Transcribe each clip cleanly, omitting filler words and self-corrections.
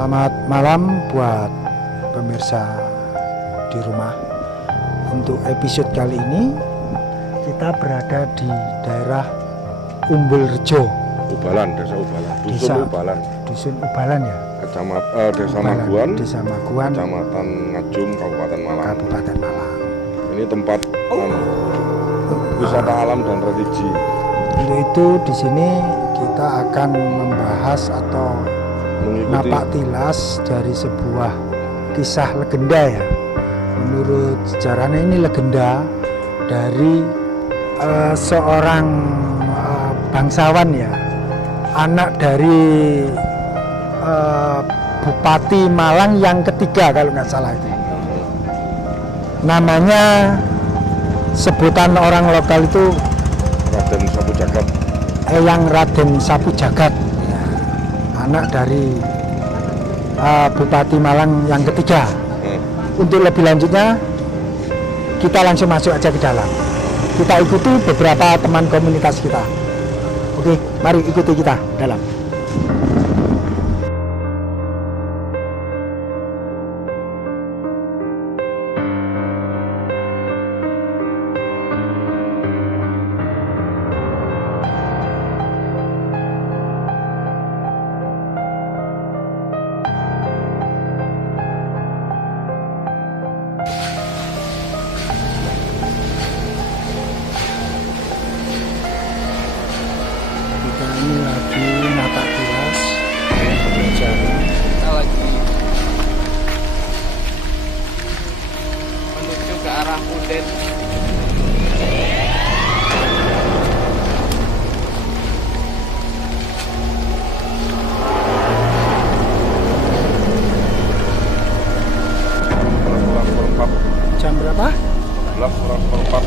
Selamat malam buat pemirsa di rumah. Untuk episode kali ini kita berada di daerah Umbulrejo, Ubalan, Desa Ubalan, Dusun Ubalan. Dusun Ubalan ya. Desa Maguan, Desa Maguan, Kecamatan Ngajum, Kabupaten Malang. Kabupaten Malang. Ini tempat wisata alam dan religi. Untuk itu di sini kita akan membahas atau napak tilas dari sebuah kisah legenda ya. Menurut sejarahnya ini legenda dari seorang bangsawan ya, anak dari Bupati Malang yang ketiga kalau nggak salah itu. Namanya sebutan orang lokal itu Raden Sapu Jagat. Eyang Raden Sapu Jagat, anak dari Bupati Malang yang ketiga. Untuk lebih lanjutnya kita langsung masuk aja ke dalam. Kita ikuti beberapa teman komunitas kita. Oke, mari ikuti kita dalam. Ini lagi napak tilas kita lagi menuju ke arah Unden. jam berapa? 11:04.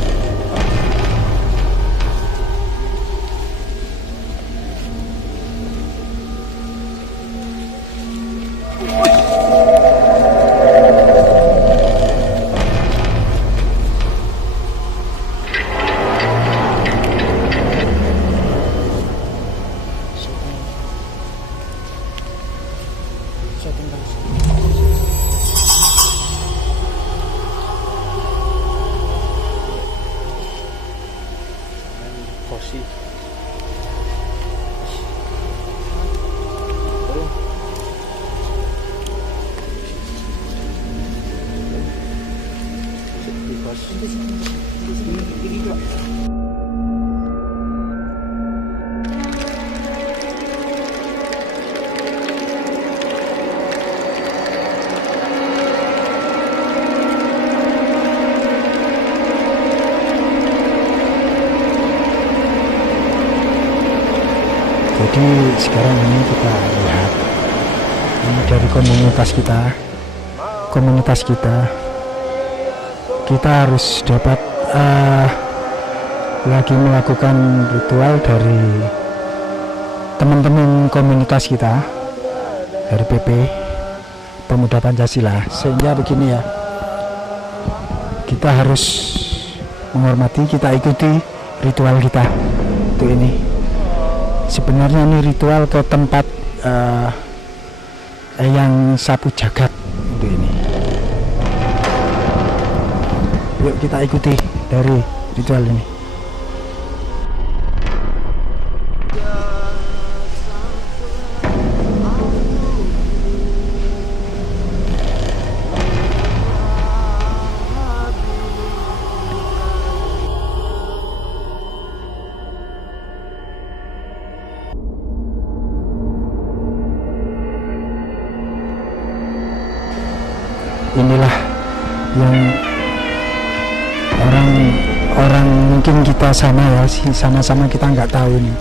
Jadi sekarang ini kita lihat ini dari komunitas kita harus dapat lagi melakukan ritual dari teman-teman komunitas kita dari PP Pemuda Pancasila. Sehingga begini ya, kita harus menghormati, kita ikuti ritual kita untuk ini. Sebenarnya ini ritual ke tempat Eyang Sapu Jagat untuk ini. Yuk kita ikuti dari ritual ini. Inilah yang orang mungkin kita sama ya, sama-sama kita nggak tahu nih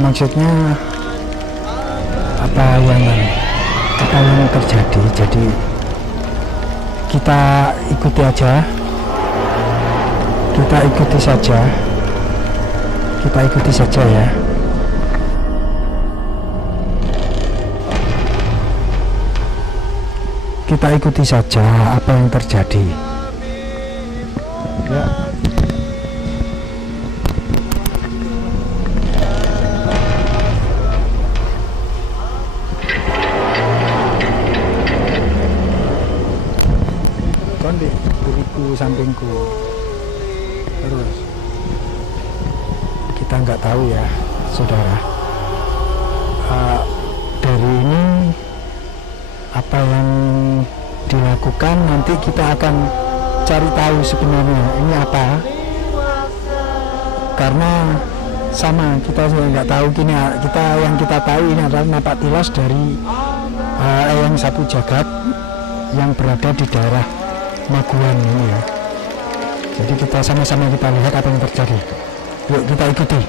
maksudnya apa yang terjadi. Jadi kita ikuti aja, kita ikuti saja ya. Kita ikuti saja apa yang terjadi ya. kiriku, sampingku. Terus kita nggak tahu ya, saudara. Dari ini apa yang dilakukan nanti kita akan cari tahu sebenarnya ini apa. Karena sama kita nggak tahu gini, yang kita tahu ini adalah napak tilas dari Eyang Sapu Jagat yang berada di daerah Maguan ini ya. Jadi kita sama-sama kita lihat apa yang terjadi. Yuk kita ikuti.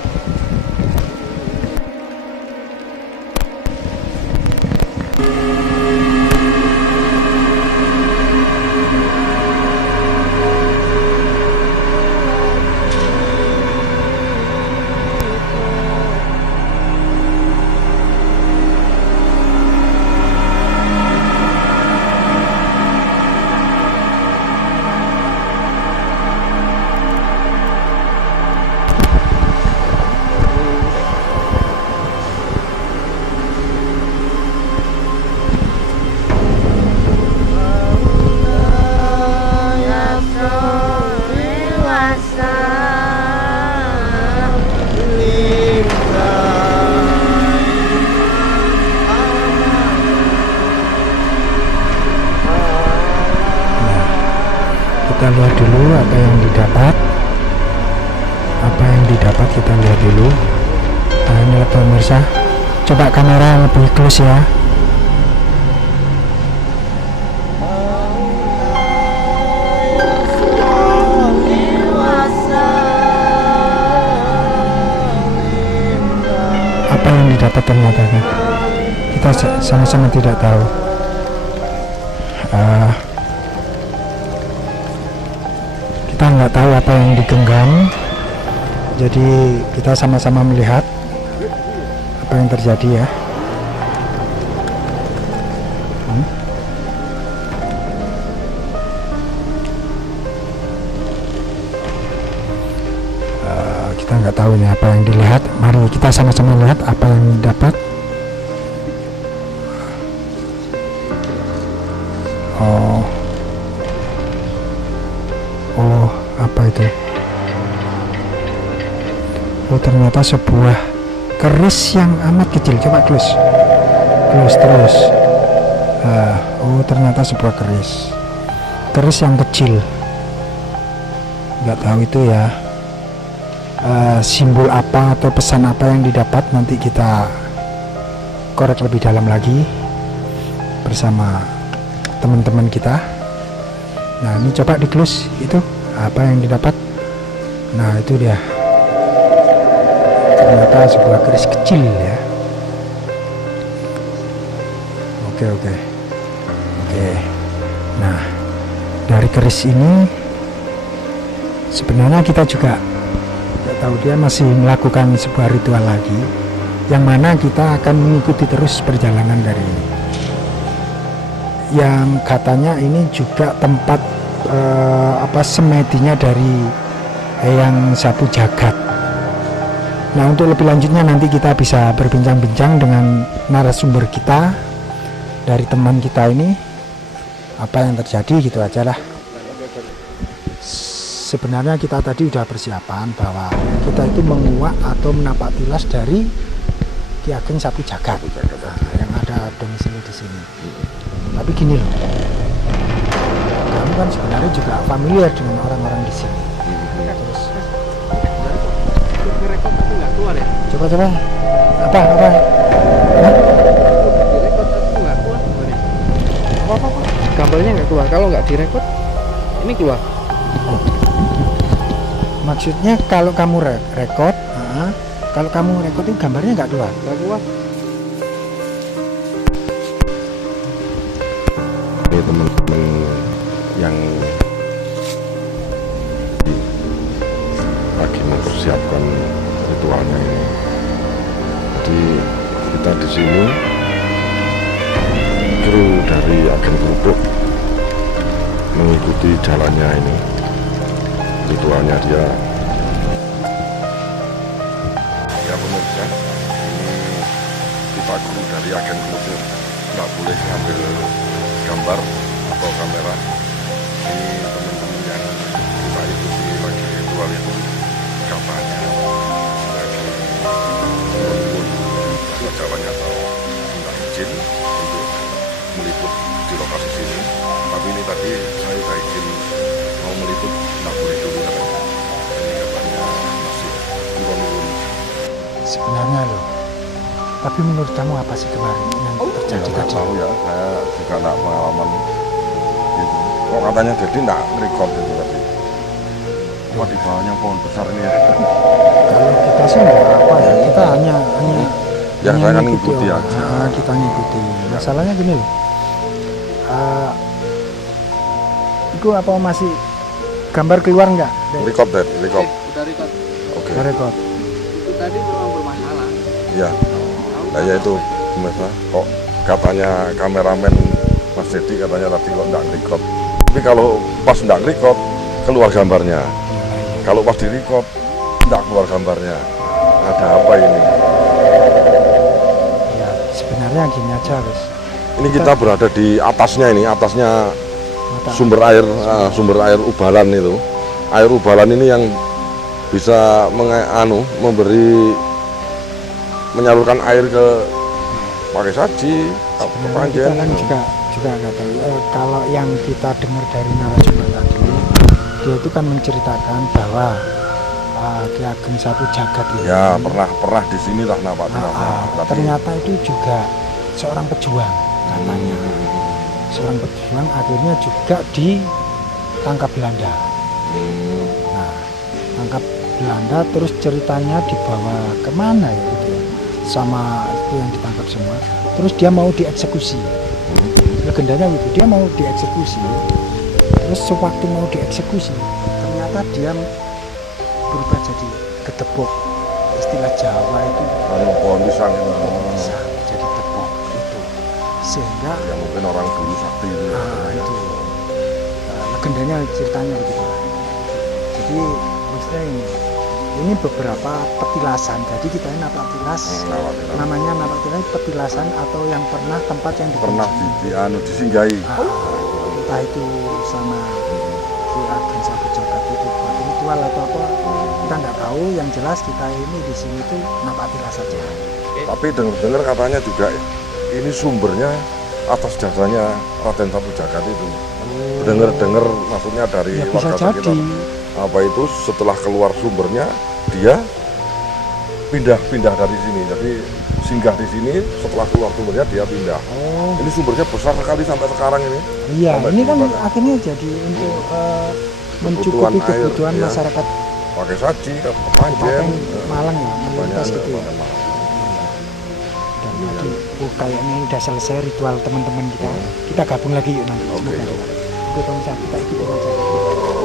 Kita lihat dulu apa yang didapat. Kita lihat dulu. Nah, ini pemirsa, coba kamera lebih close ya. Apa yang didapat ternyata kita sama-sama tidak tahu. Kita nggak tahu apa yang digenggam, jadi kita sama-sama melihat apa yang terjadi ya. Kita nggak tahu nih apa yang dilihat. Mari kita sama-sama lihat apa yang dapat. Apa itu? Ternyata sebuah keris yang amat kecil. Coba close terus. Ternyata sebuah keris yang kecil. Nggak tahu itu ya simbol apa atau pesan apa yang didapat. Nanti kita korek lebih dalam lagi bersama teman-teman kita. Nah, ini coba di close itu apa yang didapat. Nah, itu dia, ternyata sebuah keris kecil ya. Oke. Nah, dari keris ini sebenarnya kita juga tidak tahu, dia masih melakukan sebuah ritual lagi, yang mana kita akan mengikuti terus perjalanan dari ini. Yang katanya ini juga tempat semedinya dari Eyang Sapu Jagat. Nah, untuk lebih lanjutnya nanti kita bisa berbincang-bincang dengan narasumber kita, dari teman kita ini, apa yang terjadi gitu aja lah. Sebenarnya kita tadi udah persiapan bahwa kita itu menguak atau menapak tilas dari Ki Ageng Sapu Jagat yang ada domisili di sini. Tapi gini loh, kamu kan sebenarnya juga familiar dengan orang-orang di sini. Terus coba apa gambarnya nggak keluar. Kalau nggak direkod ini keluar. Maksudnya kalau kamu rekod, kalau kamu rekod itu gambarnya nggak keluar. Ini teman-teman yang lagi mempersiapkan ritualnya ini. Jadi kita di sini kru dari Agen Krupuk mengikuti jalannya ini, ritualnya dia. Ya pemirsa, ini kita kru dari Agen Krupuk nggak boleh ngambil gambar atau kamera. Ini teman-teman sebenarnya loh. Tapi menurut kamu apa sih kemarin yang terjadi Nggak tadi? tahu ya, saya juga nggak pengalaman gitu. Kok katanya jadi nggak record itu tadi. Apa di bawahnya pohon besar ini ya? Kalau kita sih nggak apa ya, kita hanya Ya, hanya saya kan ngikuti ngikuti orang. aja. Kita ngikuti. Masalahnya gini loh. Itu apa masih gambar keluar nggak? Record deh, record. Udah record. Oke. Kita rekod. Itu tadi memang bermasalah. Iya. Nah ya itu, gimana? Kok katanya kameramen Mas Dedi katanya tadi kok nggak record. Tapi kalau pas nggak record keluar gambarnya. Kalau pas di record nggak keluar gambarnya. Ada apa ini? Ya sebenarnya gini aja guys. Ini kita berada di atasnya ini, atasnya Mata sumber air ubalan itu. Air ubalan ini yang bisa menyalurkan air ke pakai saji, ke sebenarnya kita Panjen. kan juga nggak tahu. Kalau yang kita dengar dari narasumber tadi, dia itu kan menceritakan bahwa Ki Ageng Satu Jagat ini, Ya pernah di sini lah nampak. ternyata itu juga seorang pejuang katanya. Seorang pejuang akhirnya juga ditangkap Belanda. Nah, tangkap Belanda terus ceritanya dibawa kemana ya gitu ya, sama itu yang ditangkap semua. Terus dia mau dieksekusi. Legendanya itu dia mau dieksekusi. Terus sewaktu mau dieksekusi, ternyata dia berubah jadi gedebok. Istilah Jawa itu Pohon pisang itu. bisa jadi tepok itu, sehingga Ya mungkin orang dulu sakti itu. itu legendanya ceritanya begitu. Jadi maksudnya ini beberapa petilasan. Jadi kita ini napak tilas, namanya napak tilas petilasan atau yang pernah tempat yang Pernah disinggahi. entah itu sama Ki Ageng Satu Jagat itu buat ritual atau apa kita nggak tahu. Yang jelas kita ini di sini tuh napak tilas saja. Tapi dengar katanya juga ini sumbernya atas jasanya Raden Satu Jagat itu. Dengar maksudnya dari Ya bisa warga jadi. sekitar. Apa itu setelah keluar sumbernya dia pindah dari sini. Jadi singgah di sini, setelah keluar sumbernya dia pindah. Oh Ini sumbernya besar sekali sampai sekarang ini. iya, Sampai ini kan di mana? akhirnya jadi untuk mencukupi Kebutuhan air, kebutuhan iya. masyarakat Pakai saji, ke Panjen, Kabupaten Malang ya, mayoritas gitu ya. Kabupaten Malang. Dan lagi, kayaknya udah selesai ritual teman-teman kita. Kita gabung lagi yuk nanti. Oke. Semoga. Oke, pemirsa, kita ikutin aja.